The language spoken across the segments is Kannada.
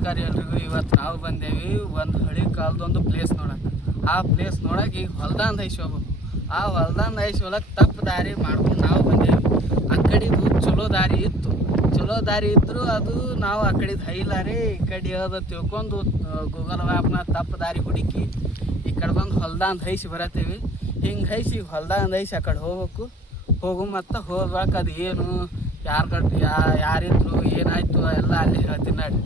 ನಮಸ್ಕಾರ ಎಲ್ರಿಗೂ. ಇವತ್ತು ನಾವು ಬಂದೇವಿ ಒಂದು ಹಳಿ ಕಾಲದೊಂದು ಪ್ಲೇಸ್ ನೋಡಕ್ಕೆ. ಆ ಪ್ಲೇಸ್ ನೋಡಕ್ಕೆ ಈಗ ಹೊಲ್ದಾಂದ ಐಸಿ ಹೋಗ್ಬೇಕು. ಆ ಹೊಲ್ದಾಂದ ಐಸಿ ಹೋಗಕ್ಕೆ ತಪ್ಪು ದಾರಿ ಮಾಡ್ಕೊಂಡು ನಾವು ಬಂದೇವಿ. ಆ ಕಡೆದು ಚಲೋ ದಾರಿ ಇತ್ತು, ಚಲೋ ದಾರಿ ಇದ್ದರೂ ಅದು ನಾವು ಆ ಕಡೆದು ಹೈಲಾರಿ ಈ ಕಡೆ ಅದು ತಿಳ್ಕೊಂಡು ಗೂಗಲ್ ಮ್ಯಾಪ್ನ ತಪ್ಪು ದಾರಿ ಹುಡುಕಿ ಈ ಕಡೆ ಬಂದು ಹೊಲ್ದಾಂದ ಐಸಿ ಬರತ್ತೀವಿ. ಹಿಂಗೆ ಐಸಿ ಹೊಲ್ದಾಂದ ಐಸಿ ಆ ಕಡೆ ಹೋಗು ಮತ್ತು ಹೋಗ್ಬೇಕು. ಅದು ಏನು ಯಾರಿದ್ರು ಏನಾಯ್ತು ಎಲ್ಲ ಅಲ್ಲಿ ಹೇಳ್ತೀನಿ ನೋಡಿ.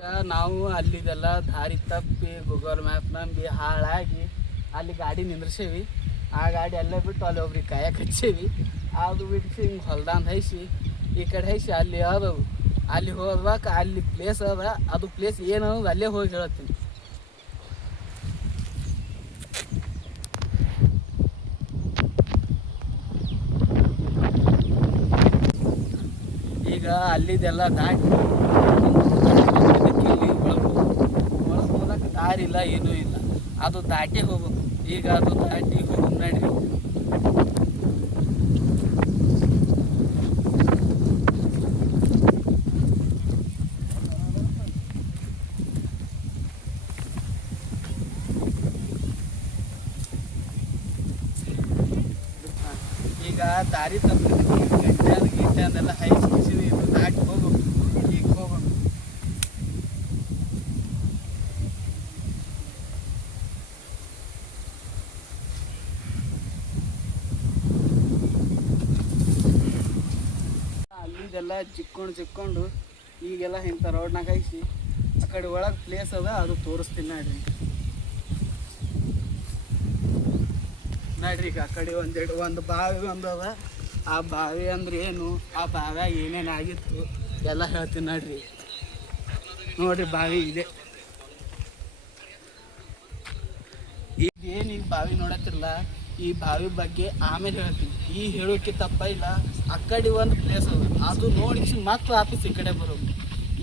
ಈಗ ನಾವು ಅಲ್ಲಿದೆಲ್ಲ ದಾರಿ ತಪ್ಪಿ ಗೂಗಲ್ ಮ್ಯಾಪ್ ನಂಬಿ ಹಾಳಾಗಿ ಅಲ್ಲಿ ಗಾಡಿ ನಿಂದ್ರಿಸೇವಿ. ಆ ಗಾಡಿ ಅಲ್ಲೇ ಬಿಟ್ಟು ಅಲ್ಲಿ ಒಬ್ರಿಗೆ ಕಾಯಕ್ಕೆ ಹಚ್ಚೇವಿ. ಅದು ಬಿಟ್ಟು ಹಿಂಗೆ ಹೊಲ್ದಾಂದ ಹೈಸಿ ಈ ಕಡೆ ಹೈಸಿ ಅಲ್ಲಿ ಯಾವ್ದವು ಅಲ್ಲಿ ಹೋಗ್ಬೇಕು. ಅಲ್ಲಿ ಪ್ಲೇಸ್ ಅದ, ಅದು ಪ್ಲೇಸ್ ಏನು ಅಲ್ಲೇ ಹೋಗಿ ಹೇಳ್ತೀನಿ. ಈಗ ಅಲ್ಲಿದೆಲ್ಲ ದಾಟಿ ಒಳಗೆ ಹೋಗಕ್ಕೆ ದಾರಿ ಇಲ್ಲ, ಏನೂ ಇಲ್ಲ. ಅದು ದಾಟಿ ಹೋಗ್ಬೇಕು. ಈಗ ಅದು ದಾಟಿ ಹೋಗಿ ನಡ್ರಿ. ಈಗ ದಾರಿ ತಪ್ಪಿ ಗಂಟೆ ಅಂದೆಲ್ಲ ಹೈಸಿಸಿವಿ. ಇದು ದಾಟಿ ಹೋಗ್ಬೇಕು. ಈಗ ಹೋಗ್ಬೇಕು. ಅಲ್ಲಿದೆಲ್ಲ ಚಿಕ್ಕೊಂಡು ಈಗೆಲ್ಲ ಇಂಥ ರೋಡ್ನಾಗ ಹೈಸಿ ಆ ಕಡೆ ಒಳಗೆ ಪ್ಲೇಸ್ ಅದ, ಅದು ತೋರಿಸ್ತೀನಿ ನೋಡ್ರಿ. ನೋಡ್ರಿ ಈಗ ಆ ಕಡೆ ಒಂದು ಬಾವಿ ಅದ. ಆ ಬಾವಿ ಅಂದ್ರೆ ಏನು, ಆ ಬಾವಿಯಾಗ ಏನೇನು ಆಗಿತ್ತು ಎಲ್ಲ ಹೇಳ್ತೀನಿ ನೋಡ್ರಿ. ಬಾವಿ ಇದೆ. ಇದೇನು ಈಗ ಬಾವಿ ನೋಡತ್ತಿರಲ್ಲ, ಈ ಬಾವಿ ಬಗ್ಗೆ ಆಮೇಲೆ ಹೇಳ್ತೀನಿ. ಈ ಹೇಳೋಕೆ ತಪ್ಪ ಇಲ್ಲ. ಆ ಕಡೆ ಒಂದು ಪ್ಲೇಸ್ ಅದ, ಅದು ನೋಡಿ ಮತ್ತೆ ವಾಪಸ್ ಈ ಕಡೆ ಬರೋದು.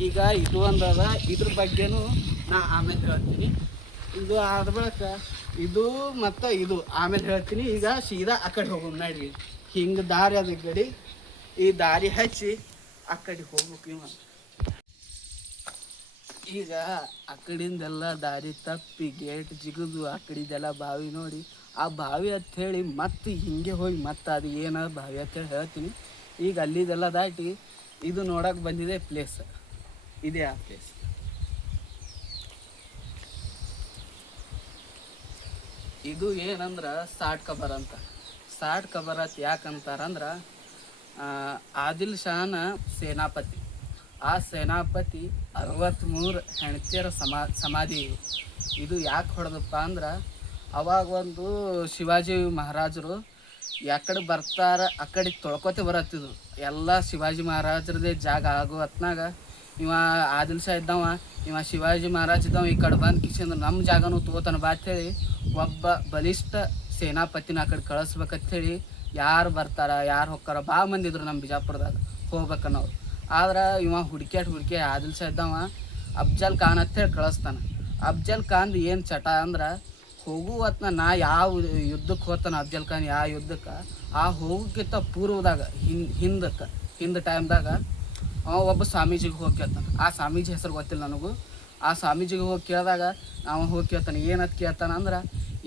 ಈಗ ಇದು ಒಂದು ಅದ, ಇದ್ರ ಬಗ್ಗೆನೂ ನಾ ಆಮೇಲೆ ಹೇಳ್ತೀನಿ. ಇದು ಆದ ಬಳಿಕ ಇದು ಮತ್ತು ಇದು ಆಮೇಲೆ ಹೇಳ್ತೀನಿ. ಈಗ ಸೀದಾ ಆ ಕಡೆ ಹೋಗೋಣ ನೋಡ್ರಿ. ಹಿಂಗೆ ದಾರಿ ಅದ ಗಡಿ, ಈ ದಾರಿ ಹಚ್ಚಿ ಆ ಕಡೆ ಹೋಗ್ಬೇಕು. ಈಗ ಆ ಕಡೆಯಿಂದೆಲ್ಲ ದಾರಿ ತಪ್ಪಿ ಗೇಟ್ ಜಿಗಿದು ಆ ಕಡೆದೆಲ್ಲ ಬಾವಿ ನೋಡಿ, ಆ ಬಾವಿ ಅಂತ ಹೇಳಿ ಮತ್ತೆ ಹಿಂಗೆ ಹೋಗಿ ಮತ್ತೆ ಅದು ಏನ ಬಾವಿ ಅಂತೇಳಿ ಹೇಳ್ತೀನಿ. ಈಗ ಅಲ್ಲಿದೆಲ್ಲ ದಾಟಿ ಇದು ನೋಡಕ್ಕೆ ಬಂದಿದೆ ಪ್ಲೇಸ್. ಇದೆ ಆ ಪ್ಲೇಸ್. ಇದು ಏನಂದ್ರೆ ಸಾಟ್ ಕಬರ್ ಅಂತ. ಸಾಟ್ ಕಬರ್ ಅಂತ ಯಾಕಂತಾರಂದ್ರೆ ಆದಿಲ್ ಶಾನ ಸೇನಾಪತಿ. ಆ ಸೇನಾಪತಿ 63 ಹೆಣ್ತಿಯರ ಸಮಾಧಿ ಇದು ಯಾಕೆ ಹೊಡೆದಪ್ಪ ಅಂದ್ರೆ, ಅವಾಗ ಒಂದು ಶಿವಾಜಿ ಮಹಾರಾಜರು ಯಾಕಡೆ ಬರ್ತಾರ ಆ ಕಡೆ ತೊಳ್ಕೊತೆ ಬರತ್ತಿದ್ರು. ಎಲ್ಲ ಶಿವಾಜಿ ಮಹಾರಾಜರದೇ ಜಾಗ ಆಗೋ ಹೊತ್ನಾಗ ಇವ ಆದಿಲ್ ಶಾ ಇದ್ದವ, ಇವ ಶಿವಾಜಿ ಮಹಾರಾಜ್ ಇದ್ದವ ಈ ಕಡೆ ಬಂದು ಕಿಶಂದ್ರೆ ನಮ್ಮ ಜಾಗನೂ ತಗೋತಾನ ಬಾ ಅಂತೇಳಿ ಒಬ್ಬ ಬಲಿಷ್ಠ ಸೇನಾಪತಿನ ಆ ಕಡೆ ಕಳಿಸ್ಬೇಕಂತೇಳಿ ಯಾರು ಬರ್ತಾರ ಯಾರು ಹೋಗ್ತಾರ ಭಾಳ ಮಂದಿ ಇದ್ರು ನಮ್ಮ ಬಿಜಾಪುರದಾಗ ಹೋಗ್ಬೇಕನ್ನೋರು. ಆದ್ರೆ ಇವ ಹುಡುಕ್ಯಾಡಿ ಆದಿಲ್ ಶಾ ಇದ್ದವ ಅಫ್ಜಲ್ ಖಾನ್ ಅಂತೇಳಿ ಕಳಿಸ್ತಾನೆ. ಅಫ್ಜಲ್ ಖಾನ್ ಏನು ಚಟ ಅಂದ್ರೆ, ಹೋಗುವತ್ನ ನಾ ಯಾವ ಯುದ್ಧಕ್ಕೆ ಹೋಗ್ತಾನೆ ಅಫ್ಜಲ್ ಖಾನ್, ಯಾವ ಯುದ್ಧಕ್ಕೆ ಆ ಹೋಗೋಕ್ಕಿಂತ ಪೂರ್ವದಾಗ ಹಿಂದೆ ಟೈಮ್ದಾಗ ಒಬ್ಬ ಸ್ವಾಮೀಜಿಗೆ ಹೋಗಿ ಕೇಳ್ತಾನೆ. ಆ ಸ್ವಾಮೀಜಿ ಹೆಸರು ಗೊತ್ತಿಲ್ಲ ನನಗೂ. ಆ ಸ್ವಾಮೀಜಿಗೆ ಹೋಗಿ ಕೇಳಿದಾಗ ಅವ ಹೋಗಿ ಕೇಳ್ತಾನೆ. ಏನಂತ ಕೇಳ್ತಾನೆ ಅಂದ್ರೆ,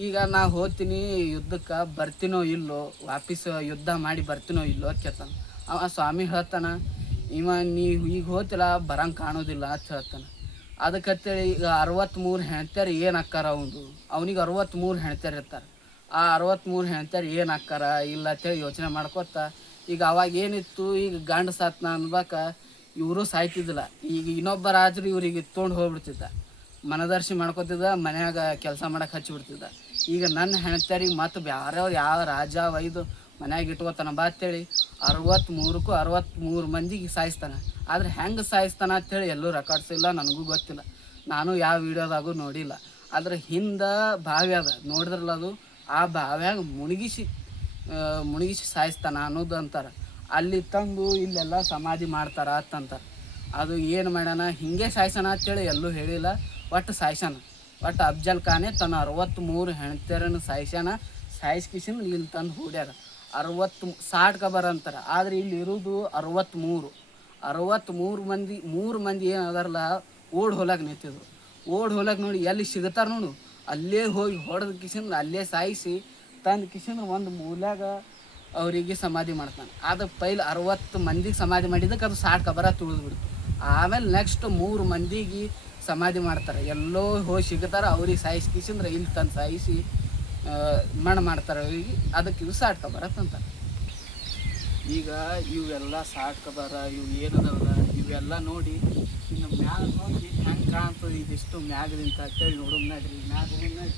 ಈಗ ನಾ ಹೋಗ್ತೀನಿ ಯುದ್ಧಕ್ಕೆ, ಬರ್ತೀನೋ ಇಲ್ಲೋ, ವಾಪಸ್ ಯುದ್ಧ ಮಾಡಿ ಬರ್ತೀನೋ ಇಲ್ಲೋ ಕೇಳ್ತಾನೆ. ಆ ಸ್ವಾಮಿ ಹೇಳ್ತಾನೆ, ನೀ ಈಗ ಹೋಗ್ತಿಲ್ಲ ಬರಂಗೆ ಕಾಣೋದಿಲ್ಲ ಅಂತ ಹೇಳ್ತಾನೆ. ಅದಕ್ಕಂತೇಳಿ ಈಗ 63 ಹೆಣ್ತ್ಯಾರು ಏನು ಅಕ್ಕಾರ ಅವನಿಗೆ 63 ಹೆಣ್ತ್ಯಾರು ಇರ್ತಾರೆ. ಆ 63 ಹೆಣ್ತ್ಯಾರು ಏನು ಅಕ್ಕಾರ ಇಲ್ಲ ಅಂತೇಳಿ ಯೋಚನೆ ಮಾಡ್ಕೊತ, ಈಗ ಅವಾಗ ಏನಿತ್ತು, ಈಗ ಗಂಡ ಸಾತ್ನ ಅನ್ಬೇಕ ಇವರು ಸಾಯ್ತಿದ್ದಿಲ್ಲ. ಈಗ ಇನ್ನೊಬ್ಬ ರಾಜರು ಇವ್ರಿಗೆ ತೊಗೊಂಡು ಹೋಗ್ಬಿಡ್ತಿದ್ದ, ಮನದರ್ಶಿ ಮಾಡ್ಕೊತಿದ್ದ, ಮನ್ಯಾಗ ಕೆಲಸ ಮಾಡಕ್ಕೆ ಹಚ್ಚಿಬಿಡ್ತಿದ್ದ. ಈಗ ನನ್ನ ಹೆಣ್ತ್ಯಾರಿಗೆ ಮತ್ತು ಯಾರ್ಯಾರು ಯಾವ ರಾಜ ಒಯ್ದು ಮನ್ಯಾಗ ಇಟ್ಕೋತಾನ ಬಾ ಅಂತೇಳಿ 63 ಮಂದಿಗೆ ಸಾಯಿಸ್ತಾನೆ. ಆದರೆ ಹೆಂಗೆ ಸಾಯಿಸ್ತಾನ ಅಂತೇಳಿ ಎಲ್ಲೂ ರೆಕಾರ್ಡ್ಸ್ ಇಲ್ಲ, ನನಗೂ ಗೊತ್ತಿಲ್ಲ, ನಾನು ಯಾವ ವೀಡಿಯೋದಾಗೂ ನೋಡಿಲ್ಲ. ಆದರೆ ಹಿಂದೆ ಬಾವಿ ಅದ ನೋಡಿದ್ರಲ್ಲ, ಅದು ಆ ಬಾವ್ಯಾಗ ಮುಳುಗಿಸಿ ಸಾಯಿಸ್ತಾನ ಅನ್ನೋದು ಅಂತಾರೆ. ಅಲ್ಲಿ ತಂದು ಇಲ್ಲೆಲ್ಲ ಸಮಾಧಿ ಮಾಡ್ತಾರ ಅಂತಂತಾರೆ. ಅದು ಏನು ಮಾಡ್ಯಾನ, ಹಿಂಗೆ ಸಾಯ್ಸೋಣ ಅಂತೇಳಿ ಎಲ್ಲೂ ಹೇಳಿಲ್ಲ. ಒಟ್ಟು ಸಾಯ್ಸೋಣ. ಒಟ್ಟು ಅಫ್ಜಲ್ ಖಾನೇ ತನ್ನ 63 ಹೆಣ್ತಿಯರನ್ನು ಸಾಯಿಸ್ಕಿಸಿನ ಇಲ್ಲಿ ತಂದು ಹೂಡ್ಯಾರ. 60 ಕಬರ್ ಅಂತಾರೆ. ಆದರೆ ಇಲ್ಲಿ ಇರೋದು 63 ಮಂದಿ. 3 ಮಂದಿ ಏನು ಅದಾರಲ್ಲ ಓಡ್ ಹೊಲಕ್ಕೆ ನಿಂತಿದ್ರು. ಓಡ್ ಹೊಲಕ್ಕೆ ನೋಡಿ ಎಲ್ಲಿ ಸಿಗತಾರ ನೋಡು ಅಲ್ಲೇ ಹೋಗಿ ಹೊಡೆದ ಕಿಶಂದ್ರೆ ಅಲ್ಲೇ ಸಾಯಿಸಿ ತಂದು ಕಿಶಂದ್ರೆ ಒಂದು ಮೂಲ್ಯಾಗ ಅವರಿಗೆ ಸಮಾಧಿ ಮಾಡ್ತಾನೆ. ಅದು ಪೈಲ್ 60 ಮಂದಿಗೆ ಸಮಾಧಿ ಮಾಡಿದ್ದಕ್ಕೆ ಅದು ಸಾಟ್ ಕಬರ ತುಳಿದ್ಬಿಡ್ತು. ಆಮೇಲೆ ನೆಕ್ಸ್ಟ್ 3 ಮಂದಿಗೆ ಸಮಾಧಿ ಮಾಡ್ತಾರೆ. ಎಲ್ಲೋ ಹೋಗಿ ಸಿಗ್ತಾರೆ, ಅವ್ರಿಗೆ ಸಾಯಿಸಿ ಕಿಶಂದ್ರೆ ಇಲ್ಲಿ ತಂದು ಸಾಯಿಸಿ ಮಣ್ಣು ಮಾಡ್ತಾರೆ ಅವ್ರಿಗೆ. ಅದಕ್ಕೆ ಇದು ಸಾಟ್ ಕಬರ ಅಂತಾರೆ. ಈಗ ಇವೆಲ್ಲ ಸಾಟ್ ಕಬರ ಇವು ಏನದವ ಇವೆಲ್ಲ ನೋಡಿ ಇನ್ನು ಮ್ಯಾಗ ನೋಡಿ ಹೆಂಗೆ ಕಾಣ್ತದೆ ಇದಿಷ್ಟು ಮ್ಯಾಗದಿಂದ ಅಂತೇಳಿ ನೋಡೋಣ ನಡ್ರಿ. ಮ್ಯಾಗ ಹೋಗಿ ನಡ್ರಿ.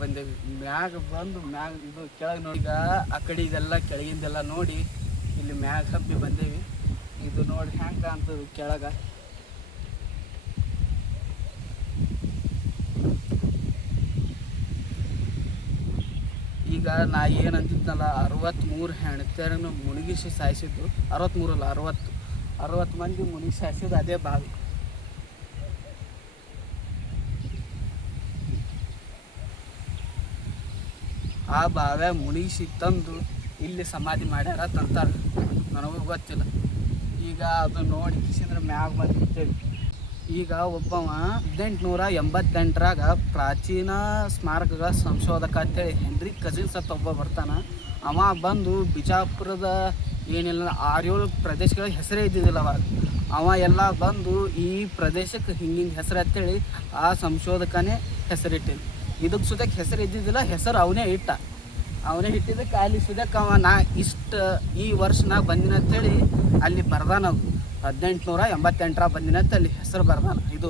ಬಂದೇವಿ ಮ್ಯಾಗ ಬಂದು ಮ್ಯಾಗ ಇದು ಕೆಳಗೆ ನೋಡಿ. ಈಗ ಆ ಕಡೆ ಇದೆಲ್ಲ ಕೆಳಗಿಂದೆಲ್ಲ ನೋಡಿ ಇಲ್ಲಿ ಮ್ಯಾಗ ಹಬ್ಬಿ ಬಂದೇವಿ. ಇದು ನೋಡಿ ಹೆಂಗೆ ಕಾಣ್ತದೆ ಕೆಳಗೆ. ಈಗ ನಾ ಏನಂತಿದ್ನಲ್ಲ 63 ಹೆಣ್ತಿಯರನ್ನು ಮುಳುಗಿಸಿ ಸಾಯಿಸಿದ್ದು. 63 ಅಲ್ಲ 60 ಮಂದಿ ಮುಳುಗಿ ಸಾಯಿಸಿದ್ದು ಅದೇ ಬಾವಿ. ಆ ಬಾವ್ಯಾಗ ಮುಳುಗಿಸಿ ತಂದು ಇಲ್ಲಿ ಸಮಾಧಿ ಮಾಡ್ಯಾರ ತಂತಾರೆ. ನನಗೂ ಗೊತ್ತಿಲ್ಲ. ಈಗ ಅದು ನೋಡಿ ಕಿಸಿಂದ್ರೆ ಮ್ಯಾಗ ಬಂದಿರ್ತೇವೆ. ಈಗ ಒಬ್ಬವ 1888ರಾಗ ಪ್ರಾಚೀನ ಸ್ಮಾರಕಗಳ ಸಂಶೋಧಕ ಅಂತೇಳಿ ಹೆನ್ರಿ ಕಜಿನ್ಸ್ ಅಂತ ಒಬ್ಬ ಬರ್ತಾನೆ. ಅವ ಬಂದು ಬಿಜಾಪುರದ ಏನಿಲ್ಲ 6-7 ಪ್ರದೇಶಗಳ ಹೆಸರೇ ಇದ್ದಿದ್ದಿಲ್ಲ ಅವಾಗ. ಅವ ಎಲ್ಲ ಬಂದು ಈ ಪ್ರದೇಶಕ್ಕೆ ಹಿಂಗಿನ ಹೆಸರು ಅಂತೇಳಿ ಆ ಸಂಶೋಧಕನೇ ಹೆಸರಿಟ್ಟಿದ್ದು. ಇದಕ್ಕೆ ಸುದಕ್ಕೆ ಹೆಸರು ಇದ್ದಿದ್ದಿಲ್ಲ, ಹೆಸರು ಅವನೇ ಇಟ್ಟಿದ್ದಕ್ಕೆ ಅಲ್ಲಿ ಸುದಕ್ಕೆ ಅವ ನಾ ಇಷ್ಟು ಈ ವರ್ಷನಾಗ ಬಂದಿನ ಅಂತೇಳಿ ಅಲ್ಲಿ ಬರ್ದಾನ. 1888 ಬಂದಿನ ಅಂತ ಅಲ್ಲಿ ಹೆಸರು ಬರ್ದಾನ, ಇದು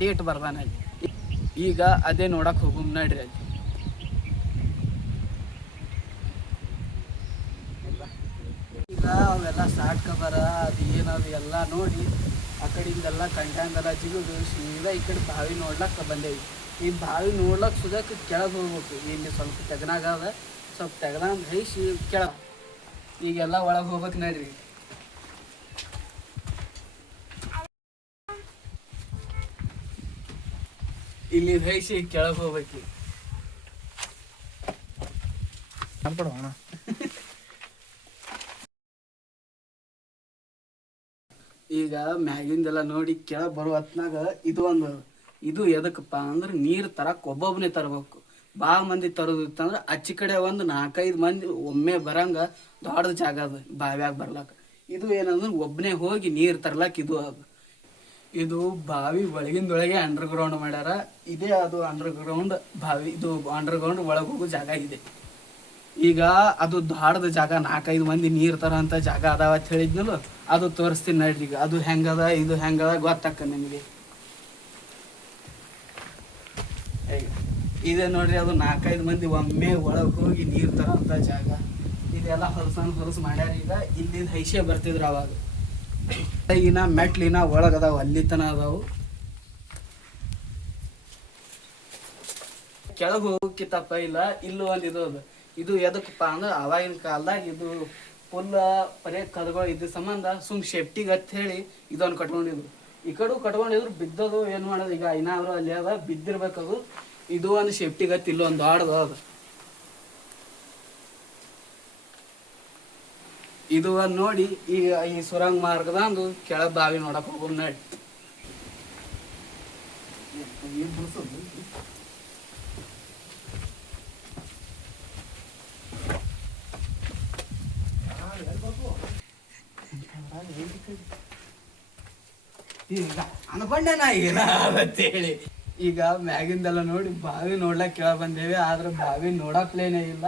ಡೇಟ್ ಬರ್ದಾನ ಅಲ್ಲಿ. ಈಗ ಅದೇ ನೋಡಕ್ಕೆ ಹೋಗು ನಡ್ರಿ. ಅಲ್ಲಿ ಈಗ ಅವೆಲ್ಲ ಸಾಟ್ ಕಬರ ಅದು ಏನದು ಎಲ್ಲ ನೋಡಿ ಆ ಕಡೆಯಿಂದೆಲ್ಲ ಕಂಟ್ಯಾಂದೆಲ್ಲ ಜಿಗಿದು ಸೀದಾ ಈ ಕಡೆ ಬಾವಿ ನೋಡ್ಲಕ್ಕೆ ಬಂದೇವಿ. ಈ ಬಾವಿ ನೋಡ್ಲಕ್ಕೆ ಸುದಕ್ಕೆ ಕೆಳಗೆ ಹೋಗ್ಬೇಕು. ಇಲ್ಲಿ ಸ್ವಲ್ಪ ತೆಗನಾಗದ, ಸ್ವಲ್ಪ ತೆಗನಾಗ ಹೈಸಿ ಕೆಳ. ಈಗೆಲ್ಲ ಒಳಗೆ ಹೋಗ್ಬೇಕು ನಡ್ರಿ. ಇಲ್ಲಿ ಹೈಸಿ ಕೆಳಗೆ ಹೋಗ್ಬೇಕು. ಈಗ ಮ್ಯಾಗಿಂದೆಲ್ಲ ನೋಡಿ ಕೆಳಗೆ ಬರೋ ಹೊತ್ನಾಗ ಇದು ಎದಕ್ಕಪ್ಪ ಅಂದ್ರೆ ನೀರು ತರಕ್ಕೆ ಒಬ್ಬೊಬ್ಬನೇ ತರಬೇಕು. ಭಾಳ ಮಂದಿ ತರೋದಿತ್ತಂದ್ರೆ ಅಚ್ಚಿ ಕಡೆ ಒಂದು 4-5 ಮಂದಿ ಒಮ್ಮೆ ಬರಂಗ ದೊಡ್ಡ ಜಾಗ ಅದು ಬಾವ್ಯಾಗ ಬರ್ಲಕ್ಕ. ಇದು ಏನಂದ್ರೆ ಒಬ್ಬನೇ ಹೋಗಿ ನೀರು ತರ್ಲಕ್ಕ ಇದು ಬಾವಿ ಒಳಗಿಂದೊಳಗೆ ಅಂಡರ್ಗ್ರೌಂಡ್ ಮಾಡ್ಯಾರ. ಇದೇ ಅದು ಅಂಡರ್ಗ್ರೌಂಡ್ ಬಾವಿ. ಇದು ಅಂಡರ್ಗ್ರೌಂಡ್ ಒಳಗೆ ಹೋಗೋ ಜಾಗ ಇದೆ. ಈಗ ಅದು ದೊಡ್ಡದ ಜಾಗ, 4-5 ಮಂದಿ ನೀರು ತರೋ ಅಂತ ಜಾಗ ಅದಾವ ಅಂತ ಹೇಳಿದ್ನಲ್ಲ, ಅದು ತೋರಿಸ್ತೀನಿ ನಡ್ರಿ. ಈಗ ಅದು ಹೆಂಗದ ಇದು ಹೆಂಗದ ಗೊತ್ತಾಕ ನಿಮಗೆ. ಇದೇ ನೋಡ್ರಿ, ಅದು 4-5 ಮಂದಿ ಒಮ್ಮೆ ಒಳಗೆ ಹೋಗಿ ನೀರು ತರೋ ಅಂತ ಜಾಗ. ಇದೆಲ್ಲ ಹೊಲಸು ಮಾಡ್ಯಾರ. ಈಗ ಇಲ್ಲಿಂದ ಹೈಸೆ ಬರ್ತಿದ್ರು ಅವಾಗ. ಈಗಿನ ಮೆಟ್ಲಿನ ಒಳಗದಾವ, ಅಲ್ಲಿ ತನ ಅದಾವು. ಕೆಳಗೆ ಹೋಗಕ್ಕಿತ್ತಪ್ಪ ಇಲ್ಲ ಇಲ್ಲೂ ಒಂದು ಇದು ಅದು. ಇದು ಎದಕ್ಕಪ್ಪ ಅಂದ್ರೆ ಅವಾಗಿನ ಕಾಲದಾಗ ಇದು ಫುಲ್ ಪರೇ ಕದಗಳು ಇದ್ದ ಸಂಬಂಧ ಸುಮ್ ಸೇಫ್ಟಿಗೆ ಅಂತ ಹೇಳಿ ಇದೊಂದು ಕಟ್ಕೊಂಡಿದ್ರು. ಈ ಕಡೆ ಕಟ್ಕೊಂಡಿದ್ರು, ಬಿದ್ದದು ಏನು ಮಾಡೋದು. ಈಗ ಏನಾದ್ರು ಅಲ್ಲಿ ಅದ ಬಿದ್ದಿರ್ಬೇಕದು. ಇದು ಒಂದು ಸೇಫ್ಟಿಗೆ ಹತ್ತಿ ಇಲ್ಲೊಂದು ದೊಡ್ಡದು ಅದು. ಇದು ಒಂದು ನೋಡಿ ಈಗ ಈ ಸುರಂಗ ಮಾರ್ಗದಂದು ಕೆಳ ಬಾವಿ ನೋಡಕ್ ಹೋಗೋಣ ನಡಿ. ಈಗ ಅನ್ಕೊಂಡೆ ನಾ ಏನಂತೇಳಿ. ಈಗ ಮ್ಯಾಗಿಂದೆಲ್ಲ ನೋಡಿ ಬಾವಿ ನೋಡ್ಲಕ್ ಕೆಳ ಬಂದೇವಿ. ಆದ್ರೆ ಬಾವಿ ನೋಡಕ್ಲೇನೇ ಇಲ್ಲ,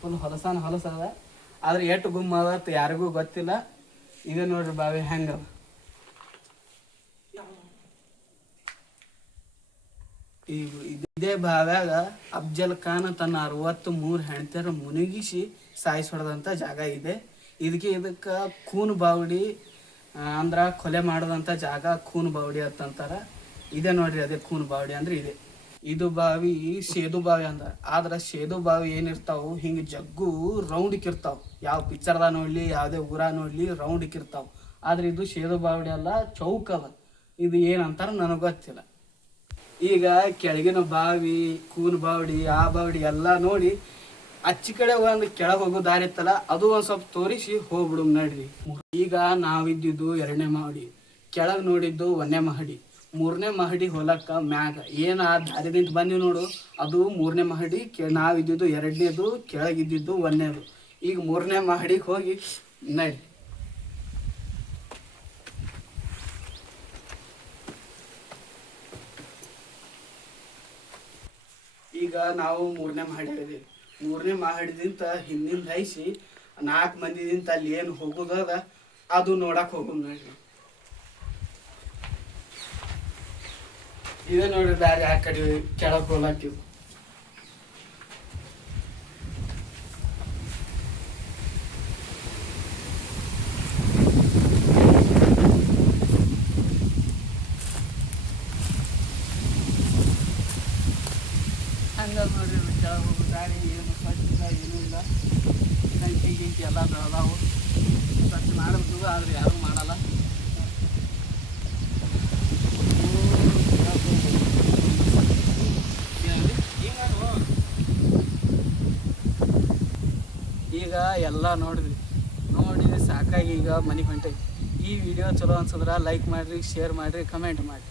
ಫುಲ್ ಹೊಲಸದ. ಆದ್ರೆ ಎಷ್ಟು ಗುಮ್ಮ ಅವತ್ತು ಯಾರಿಗೂ ಗೊತ್ತಿಲ್ಲ. ಇದೇ ನೋಡ್ರಿ ಬಾವಿ ಹೆಂಗ. ಈಗ ಇದೇ ಬಾವ್ಯಾಗ ಅಫ್ಜಲ್ ಖಾನ್ ತನ್ನ 63 ಹೆಣ್ತಿಯರ ಮುನುಗಿಸಿ ಸಾಯಿಸೊಡ್ದಂಥ ಜಾಗ ಇದೆ. ಇದಕ್ಕೆ ಖೂನ್ ಬಾವಡಿ ಅಂದ್ರ ಕೊಲೆ ಮಾಡದಂಥ ಜಾಗ ಖೂನ್ ಬಾವಡಿ ಅಂತಂತಾರ. ಇದೇ ನೋಡ್ರಿ, ಅದೇ ಖೂನ್ ಬಾವಡಿ ಅಂದ್ರೆ ಇದೆ. ಇದು ಬಾವಿ ಸೇದು ಬಾವಿ ಅಂದ. ಆದ್ರೆ ಸೇದು ಬಾವಿ ಏನಿರ್ತಾವು ಹಿಂಗೆ ಜಗ್ಗು ರೌಂಡ್ಕಿರ್ತಾವ. ಯಾವ ಪಿಕ್ಚರ್ದಾಗ ನೋಡ್ಲಿ, ಯಾವುದೇ ಊರ ನೋಡ್ಲಿ ರೌಂಡ್ಕಿರ್ತಾವ. ಆದ್ರೆ ಇದು ಸೇದು ಬಾವಡಿ ಅಲ್ಲ, ಚೌಕ್ ಅದ. ಇದು ಏನಂತಾರ ನನಗೆ ಗೊತ್ತಿಲ್ಲ. ಈಗ ಕೆಳಗಿನ ಬಾವಿ ಕೂನ್ ಬಾವಡಿ ಆ ಬಾವಡಿ ಎಲ್ಲ ನೋಡಿ ಅಚ್ಚಿ ಕಡೆ ಒಂದು ಕೆಳಗೆ ಹೋಗೋ ದಾರಿ ಇತ್ತಲ್ಲ ಅದು ಒಂದು ಸ್ವಲ್ಪ ತೋರಿಸಿ ಹೋಗ್ಬಿಡು ನಡ್ರಿ. ಈಗ ನಾವಿದ್ದಿದ್ದು 2ನೇ ಮಹಡಿ, ಕೆಳಗೆ ನೋಡಿದ್ದು 1ನೇ ಮಹಡಿ. 3ನೇ ಮಹಡಿ ಹೊಲಕ್ಕ ಮ್ಯಾಗ ಏನು ಆ ದಾರಿದಿಂದ ಬಂದಿವಿ ನೋಡು ಅದು 3ನೇ ಮಹಡಿ. ನಾವಿದ್ದಿದ್ದು 2ನೇದು, ಕೆಳಗಿದ್ದಿದ್ದು 1ನೇದು. ಈಗ 3ನೇ ಮಹಡಿಗೆ ಹೋಗಿ ನಡಿ. ಈಗ ನಾವು 3ನೇ ಮಹಡಿ ಇದ್ದೀವಿ. 3ನೇ ಮಹಡಿದಿಂದ ಹಿಂದಿಂದ ಹೈಸಿ 4 ಮಂದಿದಿಂದ ಅಲ್ಲಿ ಏನು ಹೋಗೋದದ ಅದು ನೋಡಕ್ ಹೋಗೋದು ನೋಡ್ರಿ. ಇದೇ ನೋಡ್ರಿ ದಾರಿ ಆ ಕಡೆ ಕೆಳಗೆ ಹೋಗ್ಲಾಕಿವ್. ಹಂಗ ನೋಡ್ರಿ ಕೆಳಗೆ ಹೋಗೋ ದಾರಿ ಏನು ಸ್ವಚ್ಛ ಇಲ್ಲ, ಏನೂ ಇಲ್ಲ. ಗಂಟಿ ಗಿಂಟಿ ಎಲ್ಲ ಬೆಳೆದಾವು. ಸ್ವಚ್ಛ ಮಾಡಬೇಕು ಆದ್ರೆ ಯಾರು ಮಾಡಲ್ಲ. ಈಗ ಎಲ್ಲ ನೋಡಿದ್ರಿ ಸಾಕಾಗಿ ಈಗ ಮನೆಗೆ ಹೊಂಟೈತಿ. ಈ ವಿಡಿಯೋ ಚಲೋ ಅನ್ಸಿದ್ರೆ ಲೈಕ್ ಮಾಡಿರಿ, ಶೇರ್ ಮಾಡಿರಿ, ಕಮೆಂಟ್ ಮಾಡಿರಿ.